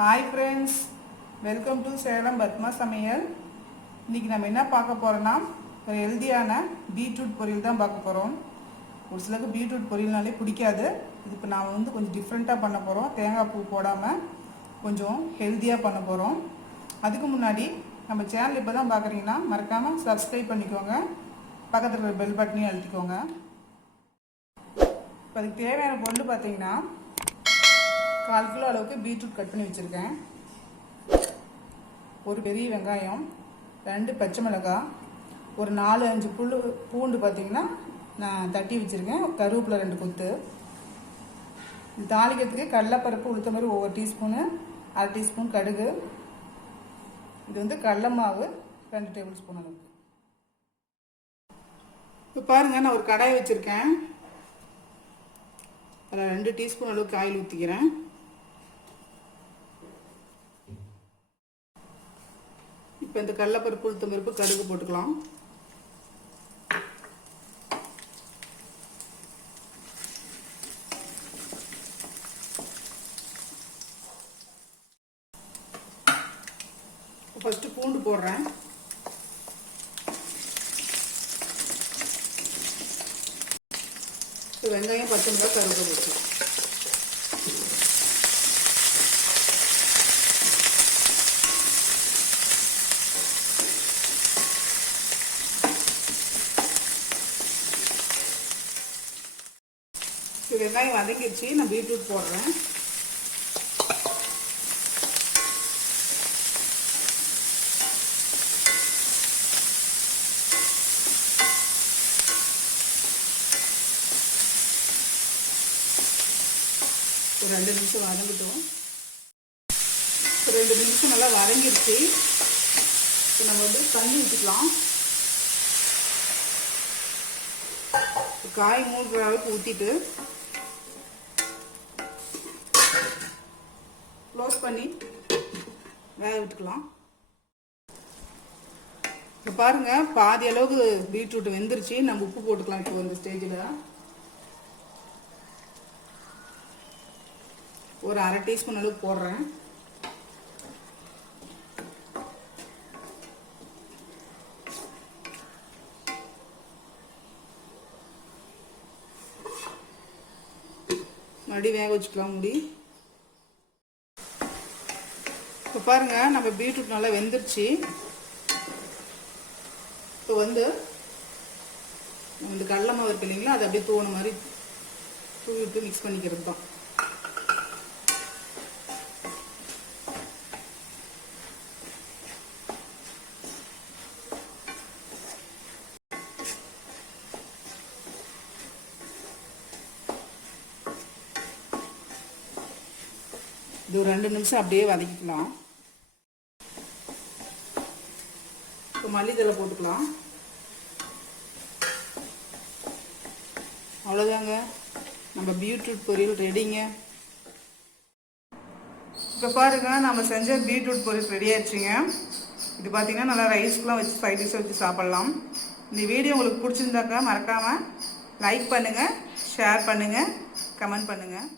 Hi friends, welcome to Salem Padma சமையல். இன்றைக்கி நம்ம என்ன பார்க்க போகிறோன்னா, ஒரு ஹெல்த்தியான பீட்ரூட் பொரியல் தான் பார்க்க போகிறோம். ஒரு சிலருக்கு பீட்ரூட் பொரியல்னாலே பிடிக்காது. இது இப்போ நான் கொஞ்சம் டிஃப்ரெண்ட்டாக பண்ண போகிறோம். தேங்காய் பூ போடாமல் கொஞ்சம் ஹெல்த்தியாக பண்ண போகிறோம். அதுக்கு முன்னாடி நம்ம சேனல் இப்போ தான் பார்க்குறீங்கன்னா மறக்காமல் சப்ஸ்கிரைப் பண்ணிக்கோங்க. பக்கத்தில் இருக்கிற பெல் பட்டனையும் அழுத்திக்கோங்க. இப்போ அதுக்கு தேவையான பொருள் பார்த்தீங்கன்னா 1/4 கிலோ அளவுக்கு பீட்ரூட் கட் பண்ணி வச்சுருக்கேன். ஒரு பெரிய வெங்காயம், 2 பச்சை மிளகாய், ஒரு 4-5 பூண்டு பார்த்தீங்கன்னா நான் தட்டி வச்சுருக்கேன். கருவேப்பிலை 2 கொத்து. இது தாளிக்கிறதுக்கு கடலைப்பருப்பு உளுத்த மாதிரி ஒவ்வொரு டீஸ்பூனு, 1/2 டீஸ்பூன் கடுகு. இது கடலை மாவு 2 டேபிள் ஸ்பூன் அளவுக்கு. இப்போ பாருங்கள், நான் ஒரு கடாய் வச்சுருக்கேன். அதில் 2 டீஸ்பூன் அளவுக்கு ஆயில் ஊற்றிக்கிறேன். இப்போ இந்த கடலைப்பருப்பு உளுத்தம் பருப்பு கடுகு போட்டுக்கலாம். ஃபஸ்ட்டு பூண்டு போடுறேன். வெங்காயம், பச்சை மிளகாய், கருவேப்பிலை போட்டுக்கலாம். வெங்காயம் வதங்கிடுச்சு. நான் பீட்ரூட் போடுறேன். ஒரு 2 நிமிஷம் வதங்கிட்டோம். 2 நிமிஷம் நல்லா வதங்கிடுச்சு. இப்போ நம்ம தண்ணி ஊற்றிக்கலாம். காய் மூழ்கிற அளவுக்கு ஊற்றிட்டு க்ளோஸ் பண்ணி வேக விட்டுக்கலாம். இப்போ பாருங்கள், பாதி அளவுக்கு பீட்ரூட் வெந்துருச்சு. நம்ம உப்பு போட்டுக்கலாம். இப்போ இந்த ஸ்டேஜில் ஒரு 1/2 டீஸ்பூன் அளவுக்கு போடுறேன். மறுபடியும் வேக வச்சுக்கலாம் மூடி. இப்போ பாருங்கள், நம்ம பீட்ரூட் நல்லா வெந்துருச்சு. இப்போ இந்த கடலை மாவு இருக்கு இல்லைங்களா, அதை அப்படியே தூண மாதிரி தூவி விட்டு மிக்ஸ் பண்ணிக்கிறது தான். இது ஒரு 2 நிமிஷம் அப்படியே வதக்கிக்கலாம். இப்போ மல்லித்தழை போட்டுக்கலாம். அவ்வளோதாங்க, நம்ம பீட்ரூட் பொரியல் ரெடிங்க. இப்போ பாருங்கள், நம்ம செஞ்ச பீட்ரூட் பொரியல் ரெடி ஆயிடுச்சுங்க. இது பார்த்தீங்கன்னா நல்லா ரைஸ்க்குலாம் வச்சு சைட் டிஷ்ஷை வச்சு சாப்பிட்லாம். இந்த வீடியோ உங்களுக்கு பிடிச்சிருந்தாக்கா மறக்காமல் லைக் பண்ணுங்கள், ஷேர் பண்ணுங்கள், கமெண்ட் பண்ணுங்கள்.